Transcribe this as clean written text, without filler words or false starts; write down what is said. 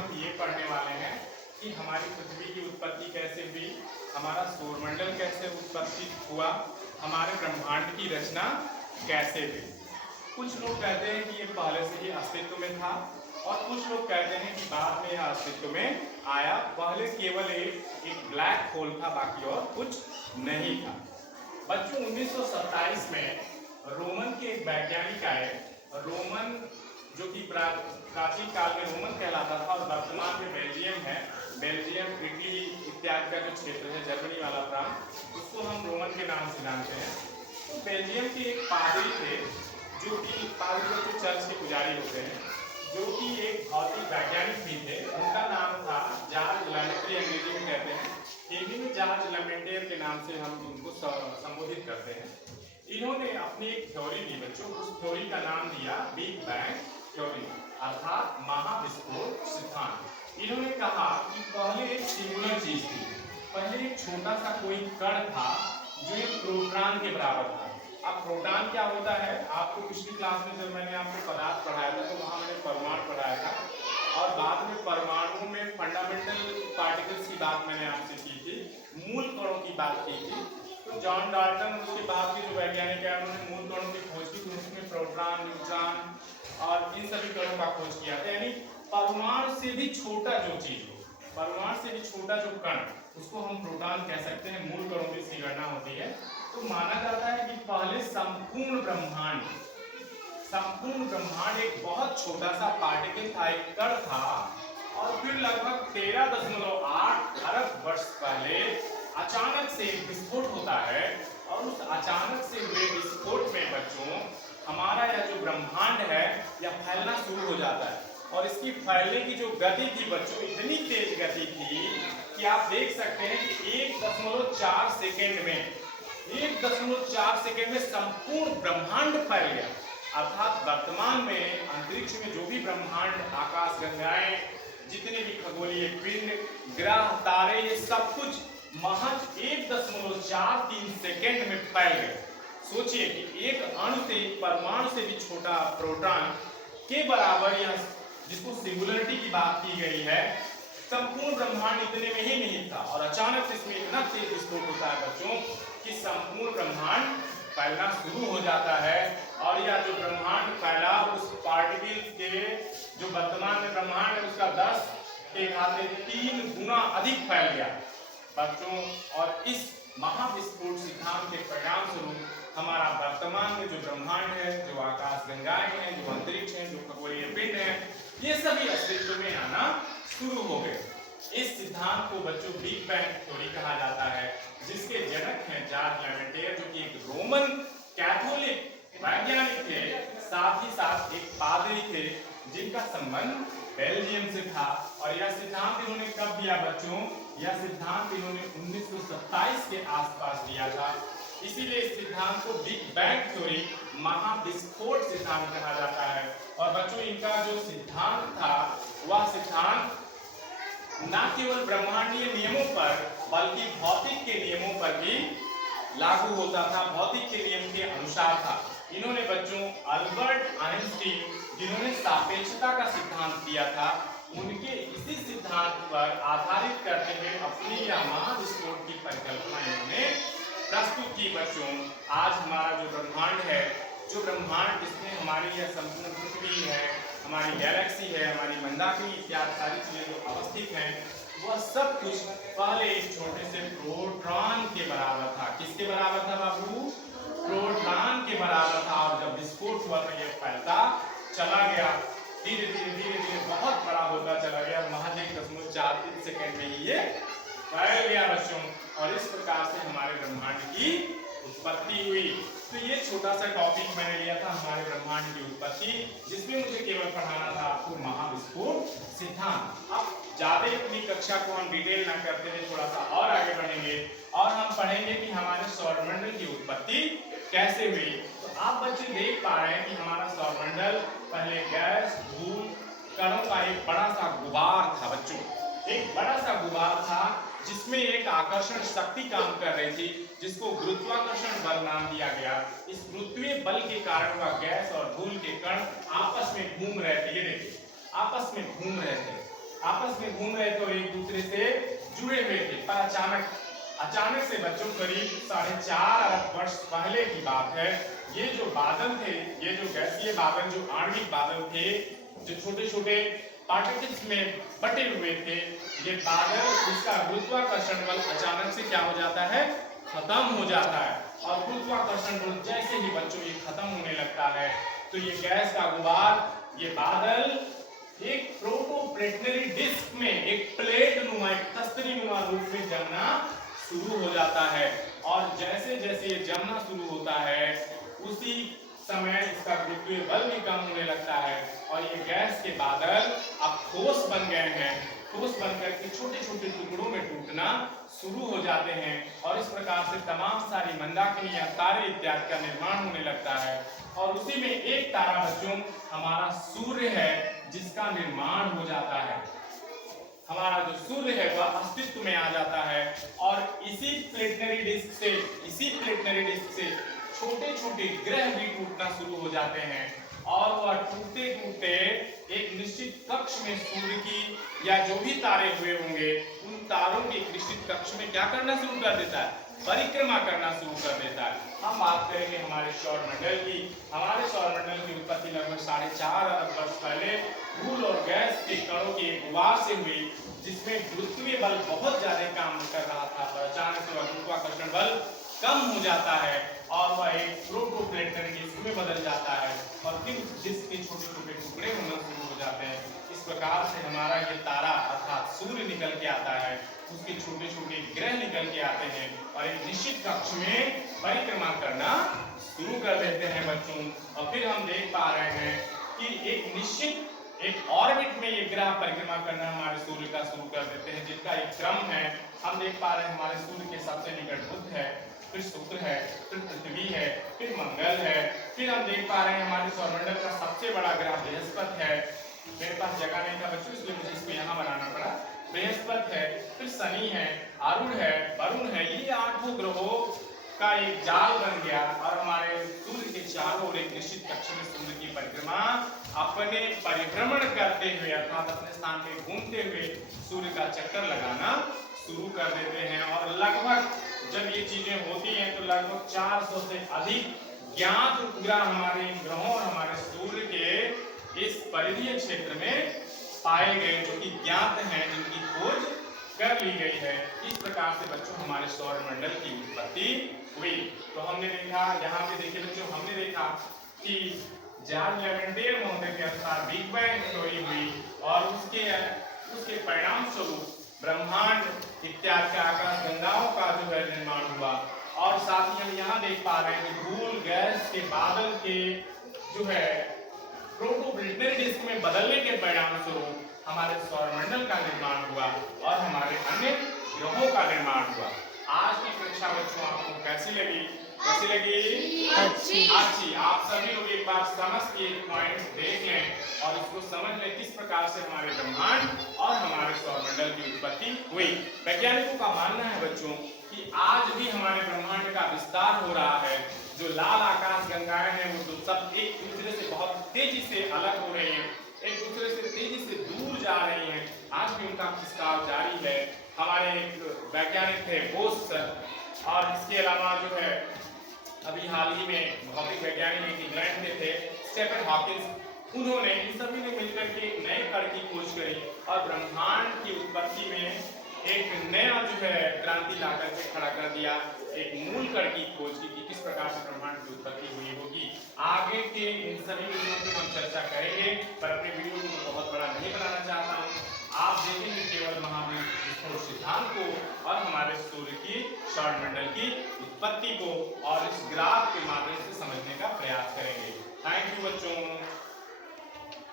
हम ये पढ़ने वाले हैं कि हमारी पृथ्वी की उत्पत्ति कैसे हुई, हमारा सौरमंडल कैसे उत्पत्ति हुआ, हमारे ब्रह्मांड की रचना कैसे हुई। कुछ लोग कहते हैं कि ये पहले से ही अस्तित्व में था और कुछ लोग कहते हैं कि बाद में यह अस्तित्व में आया। पहले केवल एक ब्लैक होल था, बाकी और कुछ नहीं था। बच्चों 1927 में रोमन के एक वैज्ञानिक आए। रोमन जो कि प्राचीन काल में रोमन कहलाता था और वर्तमान में बेल्जियम है। बेल्जियम, इटली इत्यादि का जो क्षेत्र है, जर्मनी वाला प्रांत, उसको हम रोमन के नाम से जानते हैं। तो बेल्जियम के एक पादरी थे, जो कि पादरी जो चर्च के पुजारी होते हैं, जो कि एक भौतिक वैज्ञानिक भी थे। उनका नाम था जॉर्ज लैमेंटियर, अंग्रेजी में कहते हैं, हिंदी में जॉर्ज लैमेंटियर के नाम से हम उनको संबोधित करते हैं। इन्होंने अपनी एक थ्योरी दी बच्चों, उस थ्योरी का नाम दिया बिग बैंग थ्योरी, अर्थात महाविस्फोट सिद्धांत। इन्होंने कहा कि पहले एक सिंगुलर चीज थी, पहले एक छोटा सा कोई कण था जो एक प्रोटॉन के बराबर था। अब प्रोटॉन क्या होता है, आपको पिछली क्लास में जब मैंने आपको पदार्थ पढ़ाया था तो वहां मैंने परमाणु पढ़ाया था और बाद में परमाणु में फंडामेंटल पार्टिकल्स की बात मैंने आपसे की थी, मूल कणों की बात की थी। तो जॉन डाल्टन उसके बाद के जो वैज्ञानिक है उन्होंने मूल कणों की खोज की, तो उसमें प्रोटॉन, न्यूट्रॉन और इन सभी कणों का खोज किया था। यानी परमाणु से भी छोटा जो चीज हो, परमाणु से भी छोटा जो कण, उसको हम प्रोटॉन कह सकते हैं। मूल कणों की इसकी गणना होती है। तो माना जाता है कि पहले संपूर्ण ब्रह्मांड एक बहुत छोटा सा पार्टिकल था, एक कण था, और फिर लगभग 13.8 अरब वर्ष पहले अचानक से विस्फोट होता है और उस अचानक से हुए विस्फोट में बच्चों हमारा यह जो ब्रह्मांड है यह फैलना शुरू हो जाता है। और इसकी फैलने की जो गति थी बच्चों, इतनी तेज गति थी कि आप देख सकते हैं कि 1.4 सेकेंड में संपूर्ण ब्रह्मांड फैल गया। अर्थात वर्तमान में अंतरिक्ष में जो भी ब्रह्मांड, आकाश गंगाएं, जितने भी खगोलीय पिंड, ग्रह, तारे, ये सब कुछ महज 1.43 सेकेंड में फैल गए। सोचिए कि एक अणु से, परमाणु से भी छोटा प्रोटॉन के बराबर यह, जिसको सिंगुलरिटी की बात की गई है, संपूर्ण ब्रह्मांड इतने में ही नहीं था और अचानक से इसमें इतना तेज विस्फोट होता है बच्चों कि संपूर्ण ब्रह्मांड फैलना शुरू हो जाता है। और यह जो ब्रह्मांड फैला उस पार्टिकल के, जो वर्तमान में ब्रह्मांड है उसका 10⁻³ गुना अधिक फैल गया बच्चों। और इस महाविस्फोट सिद्धांत के परिणाम स्वरूप हमारा वर्तमान में जो ब्रह्मांड है, जो आकाश गंगाएं हैं, जो अंतरिक्ष है, जो खगोलीय पिंड है, ये सभी अस्तित्व में आना शुरू हो गए। इस सिद्धांत को बच्चों बिग बैंग थ्योरी कहा जाता है, जिसके जनक हैं जॉर्ज लैमेंटियर, जो कि एक रोमन कैथोलिक वैज्ञानिक थे, साथ ही साथ एक पादरी थे जिनका संबंध बेल्जियम से था। और यह सिद्धांत इन्होंने कब दिया बच्चों, यह सिद्धांत इन्होंने 1927 के आसपास दिया था। इसीलिए इस सिद्धांत को बिग बैंग थ्योरी, महाविस्फोट सिद्धांत कहा जाता है। और बच्चों इनका जो सिद्धांत था वह सिद्धांत न केवल ब्रह्मांडीय नियमों पर बल्कि भौतिक के नियमों पर भी लागू होता था, भौतिक के नियम के अनुसार था। इन्होंने बच्चों अल्बर्ट आइंस्टीन, जिन्होंने सापेक्षता का सिद्धांत दिया था, उनके इसी सिद्धांत पर आधारित करते हुए अपनी यह महाविस्फोट की परिकल्पना इन्होंने प्रस्तुत की बच्चों। आज हमारा जो ब्रह्मांड है, जो ब्रह्मांड जिसमें हमारी यह संपूर्ण पृथ्वी है, हमारी गैलेक्सी है, हमारी मंदाकिनी इत्यादि सारी चीजें जो अवस्थित हैं, वह सब कुछ पहले एक छोटे से प्रोटॉन के बराबर था। किसके बराबर था बाबू? प्रोटॉन के बराबर था। और जब विस्फोट हुआ तो यह फैलता चला गया, धीरे धीरे बहुत बड़ा होता चला गया। महज 1.43 सेकेंड में ही ये फैल गया बच्चों। और इस प्रकार से हमारे ब्रह्मांड की उत्पत्ति हुई। तो ये छोटा सा टॉपिक मैंने लिया था हमारे ब्रह्मांड की उत्पत्ति, जिसमें मुझे केवल पढ़ाना था आपको महाविस्फोट सिद्धांत। अब ज्यादा अपनी कक्षा को हम डिटेल ना करते हुए थोड़ा सा और आगे बढ़ेंगे और हम पढ़ेंगे कि हमारे सौरमंडल की उत्पत्ति कैसे हुई। तो आप बच्चे देख पा रहे हैं कि हमारा सौरमंडल पहले गैस, धूल, कणों का एक बड़ा सा गुबार था बच्चों, एक बड़ा सा गुबार था जिसमें एक आकर्षण शक्ति काम कर रही थी, जिसको गुरुत्वाकर्षण बल नाम दिया गया। इस गुरुत्वीय बल के कारण वह गैस और धूल के कण आपस में घूम रहे थे। ये देखिए, आपस में घूम रहे थे। आपस में घूम रहे थे और एक दूसरे से जुड़े हुए थे। पर अचानक से बच्चों करीब 4.5 अरब वर्ष पहले की बात है, ये जो बादल थे, ये जो गैसीय बादल, जो आणविक बादल थे, जो छोटे छोटे पार्टिकल्स में बटे हुए थे, ये बादल, इसका गुरुत्वाकर्षण बल अचानक से क्या हो जाता है, खत्म हो जाता है। और गुरुत्वाकर्षण बल जैसे ही बच्चों ये खत्म होने लगता है तो ये गैस का गुबार, ये बादल एक प्रोटोप्लेटनरी डिस्क में, एक प्लेट नुमा, एक तस्तरी नुमा रूप में जमना शुरू हो जाता है। और जैसे जैसे ये जमना शुरू होता है उसी समय इसका गुरुत्वीय बल भी कम होने लगता है और ये गैस के बादल अब ठोस बन गए हैं। ठोस बनकर के छोटे छोटे टुकड़ों में टूटना शुरू हो जाते हैं और इस प्रकार से तमाम सारी मंदाकिनी या तारे इत्यादि का निर्माण होने लगता है। और उसी में एक तारा बच्चों हमारा सूर्य है जिसका निर्माण हो जाता है। हमारा जो सूर्य है वह अस्तित्व में आ जाता है और इसी प्लेटनरी डिस्क से छोटे छोटे ग्रह भी टूटना शुरू हो जाते हैं और वह टूटते टूटते एक निश्चित कक्ष में सूर्य की या जो भी तारे हुए होंगे उन तारों के एक निश्चित कक्ष में क्या करना शुरू कर देता है, परिक्रमा करना शुरू कर देता है। हम बात करेंगे हमारे सौरमंडल की। हमारे सौरमंडल की उत्पत्ति लगभग 4.5 अरब वर्ष पहले धूल और गैस के कणों के गुबार से हुई, जिसमें गुरुत्वीय बल बहुत ज्यादा काम कर रहा था पर अचानक से गुरुत्वाकर्षण बल कम हो जाता है और वह एक प्रोटोप्लेटनरी डिस्क में बदल जाता है और फिर उस डिस्क के छोटे छोटे टुकड़े होना शुरू हो जाते हैं। इस प्रकार से हमारा ये तारा अर्थात सूर्य निकल के आता है, उसके छोटे छोटे ग्रह निकल के आते हैं और एक निश्चित कक्ष में परिक्रमा करना शुरू कर देते हैं बच्चों। और फिर हम देख पा रहे हैं कि एक निश्चित एक ऑर्बिट में ये ग्रह परिक्रमा करना हमारे सूर्य का शुरू कर देते हैं, जिनका एक क्रम है। हम देख पा रहे हैं हमारे सूर्य के सबसे निकट बुध है, फिर शुक्र है, फिर पृथ्वी है, फिर मंगल है, फिर हम देख पा रहे हैं हमारे सौरमंडल का सबसे बड़ा ग्रह बृहस्पति है। मेरे पास जगह नहीं था बच्चों इसलिए मुझे इसको यहाँ बनाना पड़ा। बृहस्पति है, फिर शनि है, अरुण है, वरुण है। ये 8 ग्रहों का एक जाल बन गया और हमारे सूर्य के चारों ओर एक निश्चित कक्ष में सूर्य की परिक्रमा अपने परिभ्रमण करते हुए अर्थात अपने स्थान पे घूमते हुए सूर्य का चक्कर लगाना शुरू कर देते हैं। और लगभग जब ये चीजें होती हैं तो लगभग 400 से अधिक ज्ञात उपग्रह हमारे ग्रहों और हमारे सूर्य के इस परिधीय क्षेत्र में पाए गए जो कि ज्ञात हैं, जिनकी खोज कर ली गई है। इस प्रकार से बच्चों हमारे सौरमंडल की उत्पत्ति हुई। तो हमने देखा, यहाँ पे देखिए बच्चों, हमने देखा कि जॉर्ज लेवेंटियर महोदय के अनुसार बिग बैंग थ्योरी हुई और उसके परिणाम स्वरूप ब्रह्मांड इत्यादि का आकाश गंगाओं का जो है निर्माण हुआ। और साथ ही हम यहाँ देख पा रहे हैं कि धूल गैस के बादल के जो है प्रोटोप्लेटनरी डिस्क में बदलने के परिणाम स्वरूप हमारे सौरमंडल का निर्माण हुआ और हमारे अन्य ग्रहों का निर्माण हुआ। आज की कक्षा बच्चों आपको कैसी लगी? अच्छी। आप सभी लोग एक बार समझ के पॉइंट्स देख लें और इसको समझ लें किस प्रकार से हमारे ब्रह्मांड और हमारे सौरमंडल की उत्पत्ति हुई। वैज्ञानिकों का मानना है बच्चों कि आज भी हमारे ब्रह्मांड का विस्तार हो रहा है। जो लाल आकाश गंगाएं हैं वो तो सब एक दूसरे से बहुत तेजी से अलग हो रही हैं, एक दूसरे से तेजी से दूर जा रही हैं। आज भी उनका विस्तार जारी है। हमारे एक वैज्ञानिक थे बोस सर, और इसके अलावा जो है अभी हाल ही में भौतिक वैज्ञानिक इंग्लैंड के थे स्टीफन हॉकिंस, उन्होंने इन सभी ने मिलकर के नए कण की खोज करी और ब्रह्मांड की उत्पत्ति में एक नया जो है क्रांति लाकर के खड़ा कर दिया। एक मूल कण की खोज की कि किस प्रकार से ब्रह्मांड की उत्पत्ति हुई होगी। आगे के इन सभी वीडियो की हम चर्चा करेंगे, पर अपने वीडियो को बहुत बड़ा नहीं बनाना चाहता हूँ। आप देखेंगे केवल महाविश्व सिद्धांत को और हमारे सूर्य की सौरमंडल की उत्पत्ति को और इस ग्राफ के माध्यम से समझने का प्रयास करेंगे। थैंक यू बच्चों।